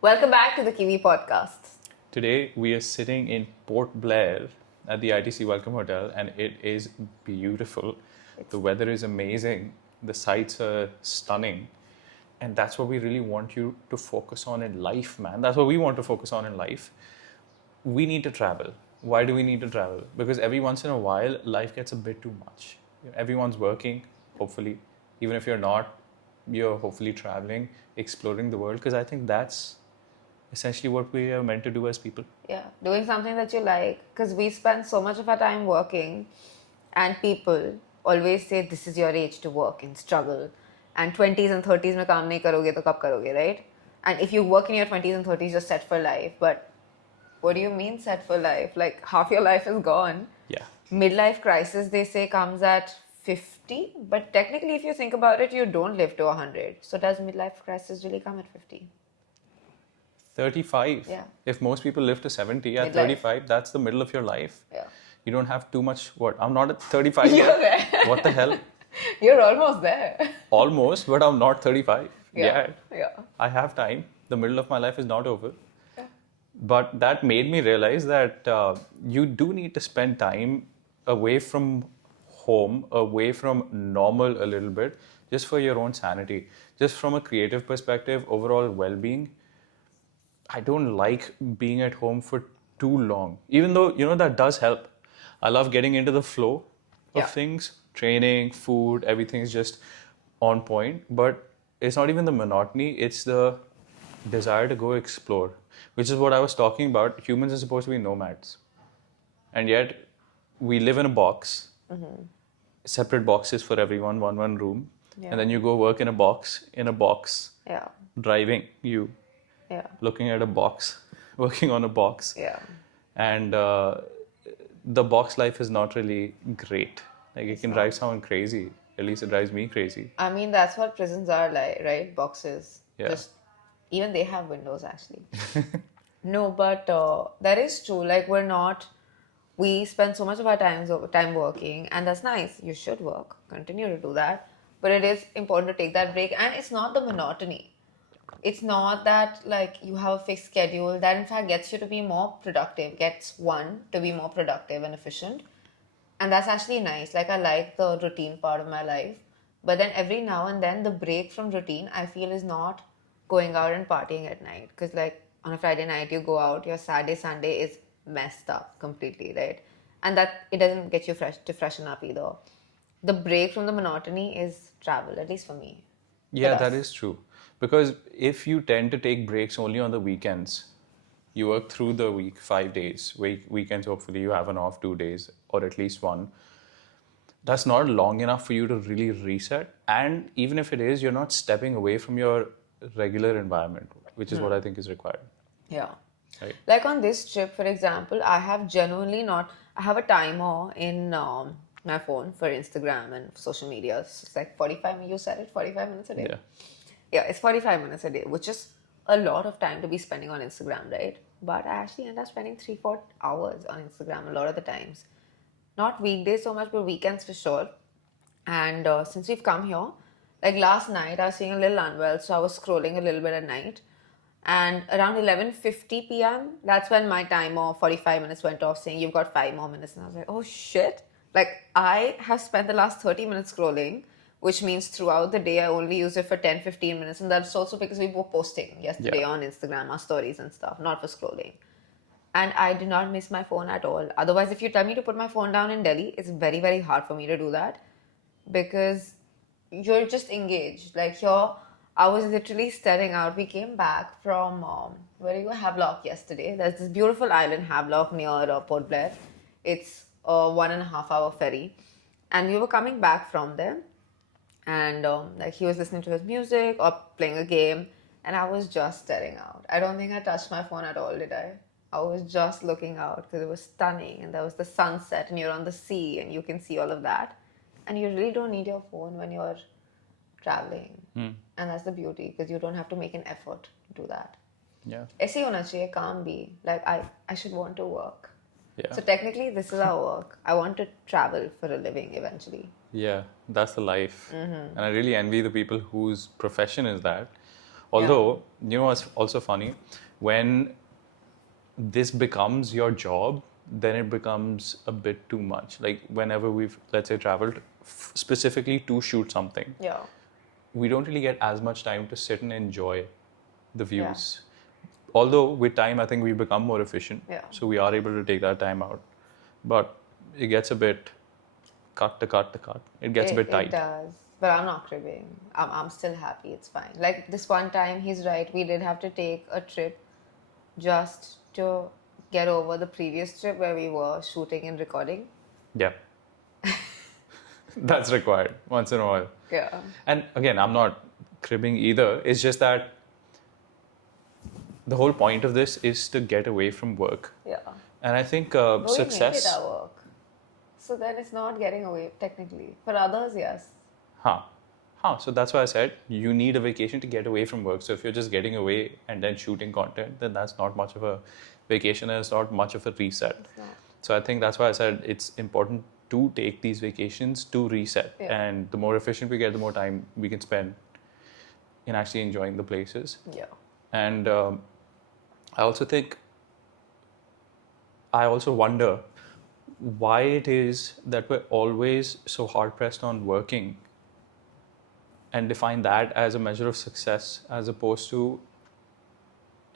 Welcome back to the KiVi Podcast. Today we are sitting in Port Blair at the ITC Welcome Hotel, and it is beautiful. The weather is amazing, the sights are stunning, and that's what we really want you to focus on in life, man. That's what we want to focus on in life. We need to travel. Why do we need to travel? Because every once in a while, life gets a bit too much. Everyone's working, hopefully. Even if you're not, you're hopefully traveling, exploring the world, because I think that's essentially what we are meant to do as people. Yeah, doing something that you like, because we spend so much of our time working, and people always say this is your age to work and struggle, and 20s and 30s में काम नहीं करोगे तो कब करोगे, right? And if you work in your 20s and 30s, you're set for life. But what do you mean set for life? Like half your life is gone. Yeah. Midlife crisis, they say, comes at 50, but technically, if you think about it, you don't live to 100. So does midlife crisis really come at 50? 35. Yeah. If most people live to 70, at Midlife. 35, that's the middle of your life. Yeah. You don't have too much. What? I'm not at 35 You're yet. there. What the hell? You're almost there. Almost, but I'm not 35 Yeah. yet. I have time. The middle of my life is not over. But that made me realize that you do need to spend time away from home, away from normal a little bit, just for your own sanity. Just from a creative perspective, overall well-being. I don't like being at home for too long, even though, that does help. I love getting into the flow of Yeah. things, training, food, everything's just on point. But it's not even the monotony, it's the desire to go explore, which is what I was talking about. Humans are supposed to be nomads. And yet, we live in a box, separate boxes for everyone, one room. Yeah. And then you go work in a box, Yeah. driving you. Yeah. Looking at a box, working on a box. Yeah. And the box life is not really great. Like it can drive someone crazy. At least it drives me crazy. I mean, that's what prisons are like, right? Boxes. Yeah. Just even they have windows actually. No, but that is true. Like we spend so much of our time working, and that's nice. You should work, continue to do that. But it is important to take that break, and it's not the monotony. It's not that like you have a fixed schedule that in fact gets you to be more productive, gets one to be more productive and efficient. And that's actually nice. Like I like the routine part of my life. But then every now and then the break from routine I feel is not going out and partying at night. Because like on a Friday night you go out, your Saturday, Sunday is messed up completely, right? And that it doesn't get you freshen up either. The break from the monotony is travel, at least for me. Yeah, For us. that is true. Because if you tend to take breaks only on the weekends, you work through the week, 5 days. Weekends, hopefully, you have an off 2 days or at least one. That's not long enough for you to really reset. And even if it is, you're not stepping away from your regular environment, which is what I think is required. Yeah. Right. Like on this trip, for example, I have I have a timer in my phone for Instagram and social media. So it's like 45, you said it, 45 minutes a day? Yeah. Yeah, it's 45 minutes a day, which is a lot of time to be spending on Instagram, right? But I actually end up spending 3-4 hours on Instagram a lot of the times. Not weekdays so much, but weekends for sure. And since we've come here, like last night, I was feeling a little unwell, so I was scrolling a little bit at night. And around 11:50 p.m., that's when my timer 45 minutes went off saying you've got 5 more minutes. And I was like, oh shit. Like I have spent the last 30 minutes scrolling, which means throughout the day I only use it for 10-15 minutes. And that's also because we were posting yesterday on Instagram, our stories and stuff, not for scrolling. And I did not miss my phone at all. Otherwise, if you tell me to put my phone down in Delhi, it's very, very hard for me to do that because you're just engaged. Like here, I was literally staring out. We came back from, where do you go? Havelock yesterday. There's this beautiful island, Havelock, near Port Blair. It's a 1.5 hour ferry. And we were coming back from there. And like he was listening to his music or playing a game. And I was just staring out. I don't think I touched my phone at all, did I? I was just looking out because it was stunning. And there was the sunset and you're on the sea and you can see all of that. And you really don't need your phone when you're traveling. And that's the beauty because you don't have to make an effort to do that. Yeah. ऐसे ही होना चाहिए, काम भी. Like I should want to work. Yeah. So technically this is our work. I want to travel for a living eventually. Yeah, that's the life. And I really envy the people whose profession is that. Although, you know what's also funny? When this becomes your job, then it becomes a bit too much. Like whenever we've, let's say, traveled specifically to shoot something, Yeah. we don't really get as much time to sit and enjoy the Yeah. views. Although with time, I think we become more efficient. Yeah. So we are able to take that time out. But it gets a bit cut to cut to cut. It gets a bit tight. It does. But I'm not cribbing. I'm still happy. It's fine. Like this one time, he's right. We did have to take a trip just to get over the previous trip where we were shooting and recording. Yeah. That's required once in a while. Yeah. And again, I'm not cribbing either. It's just that the whole point of this is to get away from work. Yeah. And I think But we success. make it our work. So then it's not getting away technically. For others, yes. So that's why I said you need a vacation to get away from work. So if you're just getting away and then shooting content, then that's not much of a vacation and it's not much of a reset. It's not. So I think that's why I said it's important to take these vacations to reset. Yeah. And the more efficient we get, the more time we can spend in actually enjoying the places. Yeah. And I also wonder why it is that we're always so hard pressed on working and define that as a measure of success as opposed to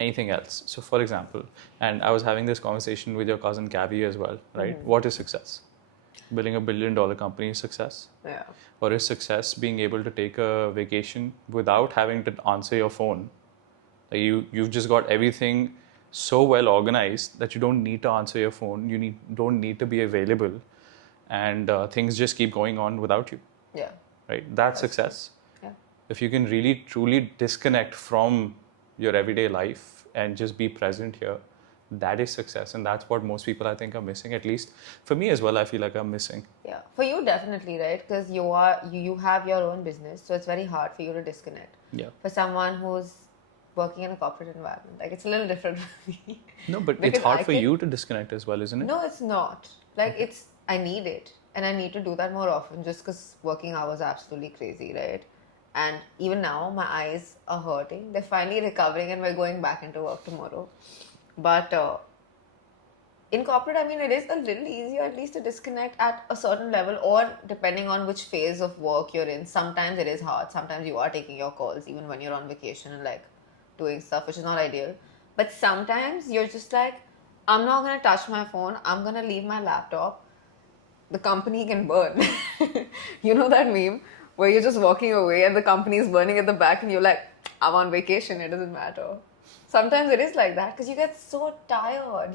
anything else. So for example, and I was having this conversation with your cousin KiVi as well, right? Mm-hmm. What is success? Building $1 billion company is success? Yeah. Or is success being able to take a vacation without having to answer your phone? Like you've just got everything so well organized that you don't need to answer your phone. You don't need to be available, and things just keep going on without you. Yeah. Right? That's success. Yeah. If you can really truly disconnect from your everyday life and just be present here, that is success, and that's what most people I think are missing. At least for me as well, I feel like I'm missing. Yeah. For you, definitely, right? Because you have your own business, so it's very hard for you to disconnect. Yeah. For someone who's working in a corporate environment, like it's a little different for me. No, but Because it's hard I for can- you to disconnect as well, isn't it? No, it's not. Like I need it, and I need to do that more often, just because working hours are absolutely crazy, right? And even now, my eyes are hurting. They're finally recovering, and we're going back into work tomorrow. But in corporate, I mean, it is a little easier at least to disconnect at a certain level, or depending on which phase of work you're in. Sometimes it is hard. Sometimes you are taking your calls even when you're on vacation and like doing stuff, which is not ideal. But sometimes you're just like, I'm not going to touch my phone. I'm going to leave my laptop. The company can burn. You know that meme where you're just walking away and the company is burning at the back and you're like, I'm on vacation. It doesn't matter. Sometimes it is like that because you get so tired.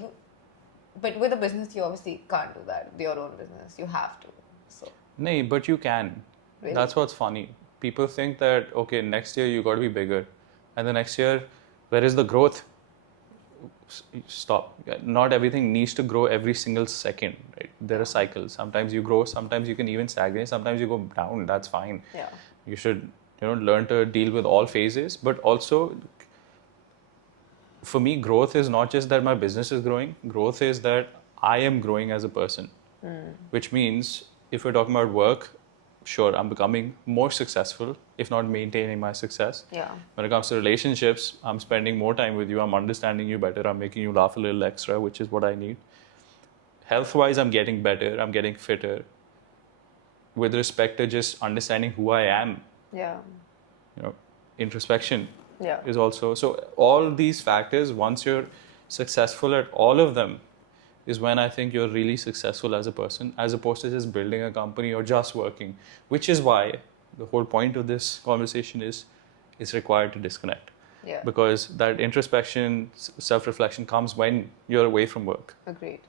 But with a business, you obviously can't do that. With your own business, you have to. So. No, but you can. Really? That's what's funny. People think that, okay, next year you got to be bigger. And the next year, where is the growth? Stop. Not everything needs to grow every single second. Right? There are cycles. Sometimes you grow, sometimes you can even stagnate, sometimes you go down. That's fine. Yeah. You should, learn to deal with all phases. But also, for me, growth is not just that my business is growing. Growth is that I am growing as a person. Which means if we're talking about work, sure, I'm becoming more successful, if not maintaining my success. Yeah. When it comes to relationships, I'm spending more time with you. I'm understanding you better. I'm making you laugh a little extra, which is what I need. Health-wise, I'm getting better. I'm getting fitter. With respect to just understanding who I am, Yeah. introspection Yeah. is also. So all these factors, once you're successful at all of them, is when I think you're really successful as a person, as opposed to just building a company or just working, which is why the whole point of this conversation is it's required to disconnect. Yeah. Because that introspection, self-reflection comes when you're away from work. Agreed.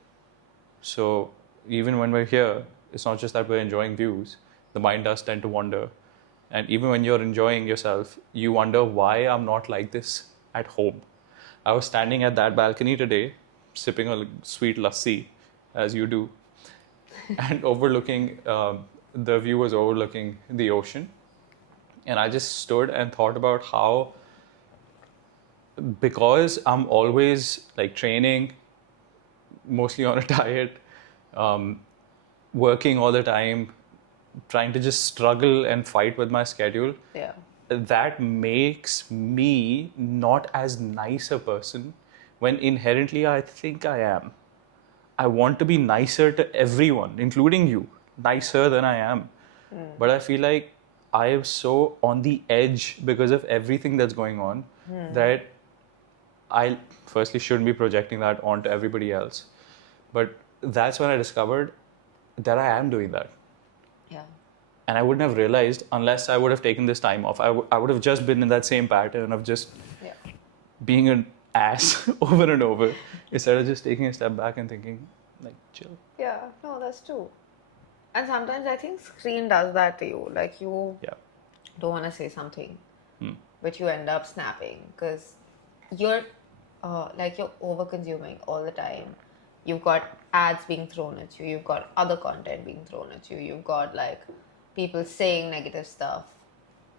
So even when we're here, it's not just that we're enjoying views. The mind does tend to wander. And even when you're enjoying yourself, you wonder why I'm not like this at home. I was standing at that balcony today, sipping a sweet lassi, as you do, and overlooking, the view was overlooking the ocean. And I just stood and thought about how, because I'm always like training, mostly on a diet, working all the time, trying to just struggle and fight with my schedule, Yeah. that makes me not as nice a person when inherently I think I am. I want to be nicer to everyone, including you, nicer than I am. But I feel like I am so on the edge because of everything that's going on that I firstly shouldn't be projecting that onto everybody else. But that's when I discovered that I am doing that. Yeah. And I wouldn't have realized unless I would have taken this time off. I would have just been in that same pattern of just Yeah. being an ass over and over instead of just taking a step back and thinking, like, chill. Yeah. No, that's true. And sometimes I think screen does that to you. Like you Yeah. don't want to say something, but you end up snapping because you're you're over consuming all the time. You've got ads being thrown at you. You've got other content being thrown at you. You've got like people saying negative stuff.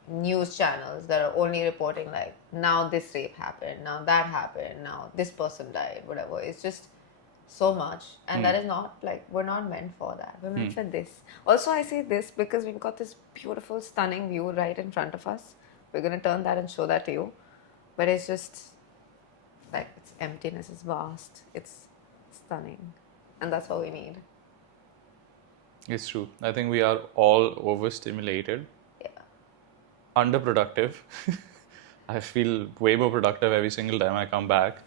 News channels that are only reporting like now this rape happened, now that happened, now this person died, whatever. It's just so much, and that is not like we're not meant for that. We're meant for this. Also, I say this because we've got this beautiful, stunning view right in front of us. We're gonna turn that and show that to you, but it's just like its emptiness is vast. It's stunning, and that's what we need. It's true. I think we are all overstimulated, Yeah. underproductive. I feel way more productive every single time I come back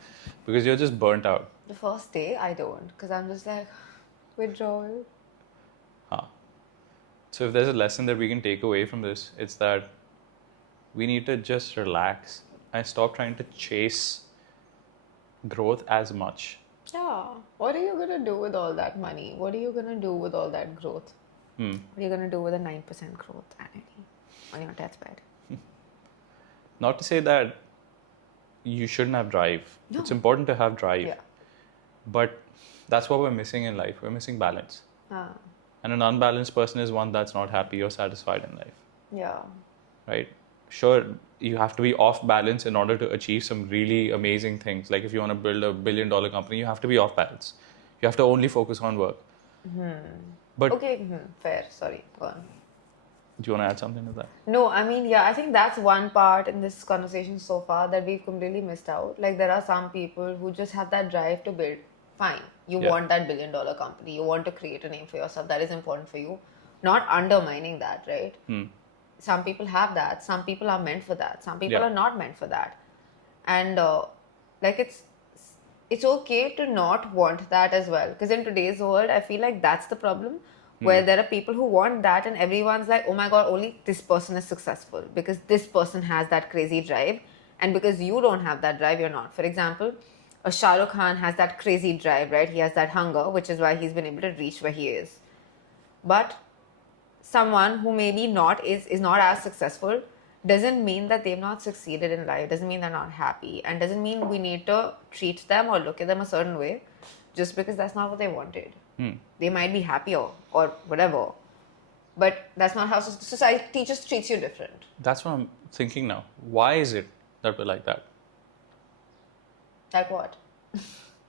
because you're just burnt out. The first day, I don't, because I'm just like withdrawal. So if there's a lesson that we can take away from this, it's that we need to just relax and stop trying to chase growth as much. Yeah. What are you gonna do with all that money? What are you gonna do with all that growth? What are you gonna do with a 9% growth annually on your deathbed? Not to say that you shouldn't have drive. No. It's important to have drive. Yeah. But that's what we're missing in life. We're missing balance. Ah. And an unbalanced person is one that's not happy or satisfied in life, Yeah. right? Sure, you have to be off balance in order to achieve some really amazing things. Like if you want to build $1 billion company, you have to be off balance. You have to only focus on work. But Okay. Fair. Sorry. Go on. do you want to add something to that? No, I mean, yeah, I think that's one part in this conversation so far that we've completely missed out. Like, there are some people who just have that drive to build. Fine, you Yeah. want that $1 billion company, you want to create a name for yourself, that is important for you. Not undermining that, right? Some people have that, some people are meant for that, some people Yeah. are not meant for that. And like, it's okay to not want that as well. Because in today's world, I feel like that's the problem. Where there are people who want that and everyone's like, oh my god, only this person is successful because this person has that crazy drive, and because you don't have that drive, you're not. For example, a Shah Rukh Khan has that crazy drive, right? He has that hunger, which is why he's been able to reach where he is. But someone who maybe is not as successful doesn't mean that they've not succeeded in life, doesn't mean they're not happy, and doesn't mean we need to treat them or look at them a certain way just because that's not what they wanted. They might be happier or whatever, but that's not how society just treats you different. That's what I'm thinking now. Why is it that we're like that? Like what?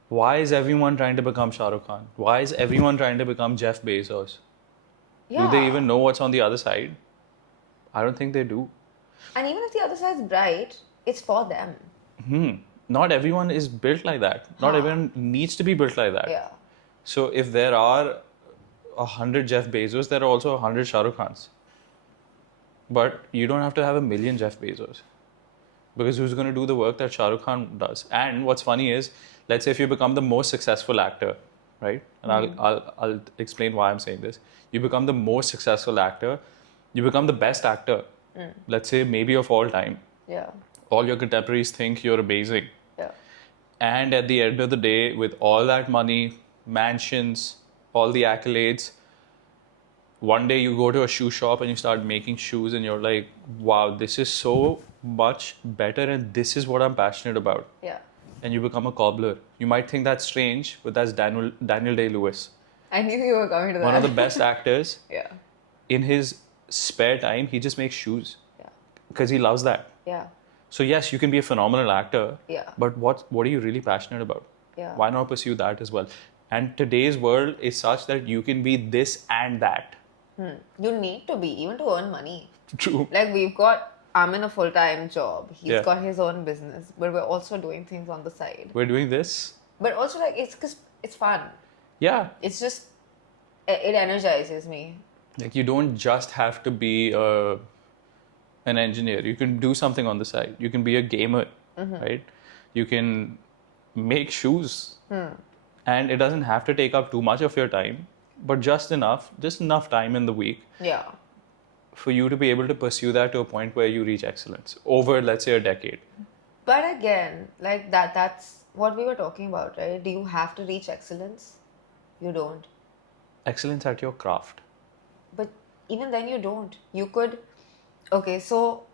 Why is everyone trying to become Shah Rukh Khan? Why is everyone trying to become Jeff Bezos? Yeah. Do they even know what's on the other side? I don't think they do. And even if the other side's bright, it's for them. Not everyone is built like that. Not everyone needs to be built like that. Yeah. So if there are 100 Jeff Bezos, there are also 100 Shah Rukh Khans. But you don't have to have 1,000,000 Jeff Bezos. Because who's going to do the work that Shah Rukh Khan does? And what's funny is, let's say if you become the most successful actor, right? And I'll explain why I'm saying this. You become the most successful actor. You become the best actor. Let's say maybe of all time. Yeah. All your contemporaries think you're amazing. Yeah. And at the end of the day, with all that money, mansions, all the accolades, one day you go to a shoe shop and you start making shoes and you're like, wow, this is so much better and this is what I'm passionate about. Yeah. And you become a cobbler. You might think that's strange, but that's Daniel Day-Lewis. I knew you were coming to that. One of the best actors. Yeah. In his spare time, he just makes shoes. Yeah. Because he loves that. Yeah. So yes, you can be a phenomenal actor. Yeah. But what are you really passionate about? Yeah. Why not pursue that as well? And today's world is such that you can be this and that. You need to be, even to earn money. True. Like, we've got I'm in a full-time job. He's Yeah. got his own business, but we're also doing things on the side. We're doing this. But also, like, it's because it's fun. Yeah. It's just, it energizes me. Like, you don't just have to be an engineer. You can do something on the side. You can be a gamer, right? You can make shoes. And it doesn't have to take up too much of your time, but just enough time in the week Yeah. for you to be able to pursue that to a point where you reach excellence over, let's say, a decade. But again, like that's what we were talking about, right? Do you have to reach excellence? You don't. Excellence at your craft. But even then, you don't. You could. Okay, so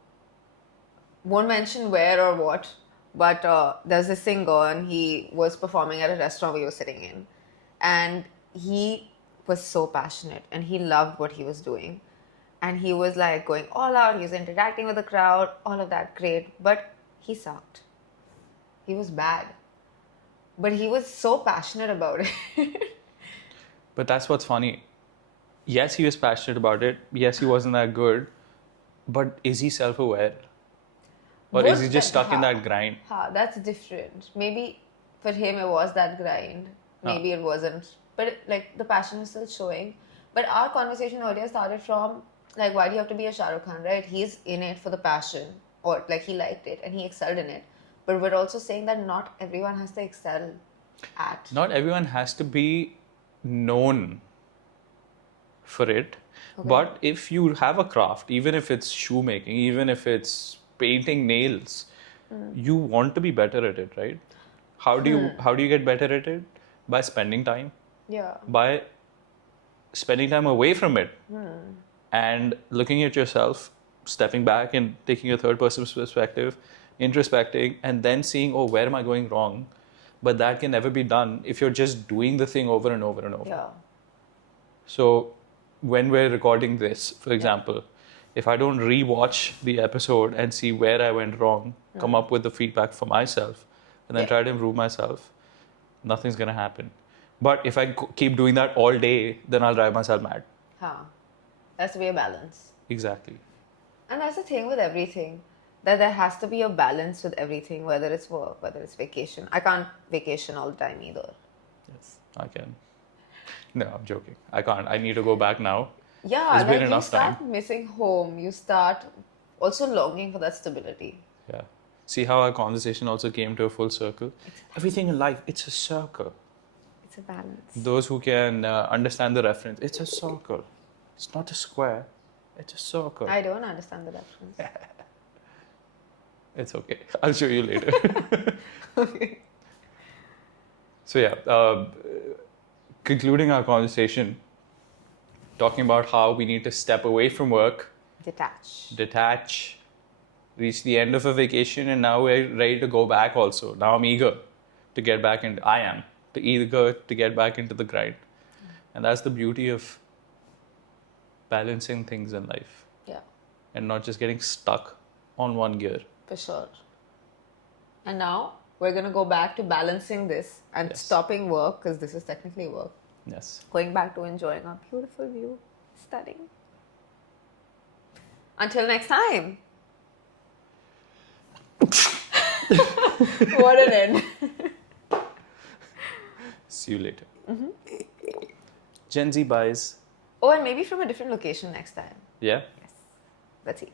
won't mention where or what, but there's a singer and he was performing at a restaurant we were sitting in, and he was so passionate and he loved what he was doing, and he was like going all out. He was interacting with the crowd, all of that, great. But he sucked. He was bad. But he was so passionate about it. But that's what's funny. Yes, he was passionate about it. Yes, he wasn't that good. But is he self-aware? Or is he just stuck in that grind? That's different. Maybe for him it was that grind. Maybe it wasn't. But like the passion is still showing. But our conversation earlier started from like, why do you have to be a Shah Rukh Khan, right? He's in it for the passion, or like he liked it and he excelled in it. But we're also saying that not everyone has to excel at. Not everyone has to be known for it. Okay. But if you have a craft, even if it's shoemaking, even if it's painting nails, you want to be better at it, right? How do you get better at it? By spending time. Yeah. By spending time away from it. And looking at yourself, stepping back and taking a third person's perspective, introspecting, and then seeing, oh, where am I going wrong? But that can never be done if you're just doing the thing over and over and over. Yeah. So when we're recording this, for example, if I don't re-watch the episode and see where I went wrong, come up with the feedback for myself, and then try to improve myself, nothing's going to happen. But if I keep doing that all day, then I'll drive myself mad. There has to be a balance. Exactly. And that's the thing with everything, that there has to be a balance with everything, whether it's work, whether it's vacation. I can't vacation all the time either. Yes, I can. No, I'm joking. I can't. I need to go back now. Yeah, There's been like enough you start time. missing home. You start also longing for that stability. Yeah. See how our conversation also came to a full circle? Everything in life, it's a circle. It's a balance. Those who can understand the reference, it's a circle. It's not a square. It's a circle. I don't understand the reference. It's okay. I'll show you later. Okay. So yeah, concluding our conversation, talking about how we need to step away from work, detach, reach the end of a vacation, and now we're ready to go back also. Now I'm eager to get back into, eager to get back into the grind. And that's the beauty of balancing things in life. Yeah. And not just getting stuck on one gear. For sure. And now we're going to go back to balancing this and stopping work, because this is technically work. Yes. Going back to enjoying our beautiful view, studying. Until next time. What an end. See you later. Gen Z buys. Oh, and maybe from a different location next time. Yeah? Yes. Let's see.